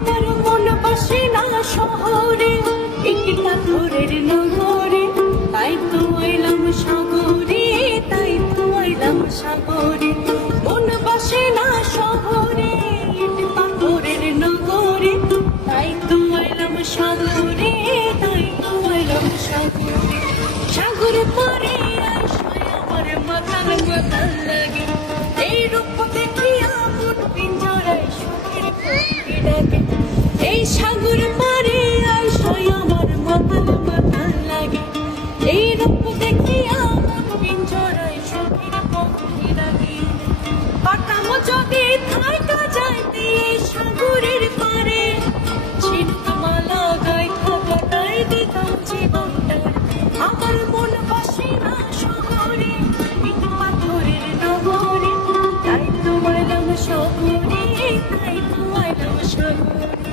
আমার মন বসে না শহরে, একটি পাথরের নগরে, তাই তো এলাম সাগরে, তাই তো এলাম সাগরে। মন বসে না শহরে, একটি পাথরের নগরে, তাই তো এলাম সাগরে, তাই তো এলাম সাগরে। সাগরে পরে আসায় আমার মাথার মাথার লাগে, এই রূপ দেখিয়া মন পিঞ্জরায় সুখের পক্ষী ডাকে। এই সাগর পারে আসায় আমার মাথার মাথার লাগে, এই রূপ দেখিয়া মন পিঞ্জরায় সুখের পক্ষী ডাকে। পাতাম যদি থাইকা যাইতে এই সাগরের পারে, ছিনতামালা গাইথা কাটাই দিতাম জীবনটা। আমার মন বসে না শহরে, ইট পাথরের নগরে, তাই তো এলাম শহরে, তাই তো এলাম শহরে।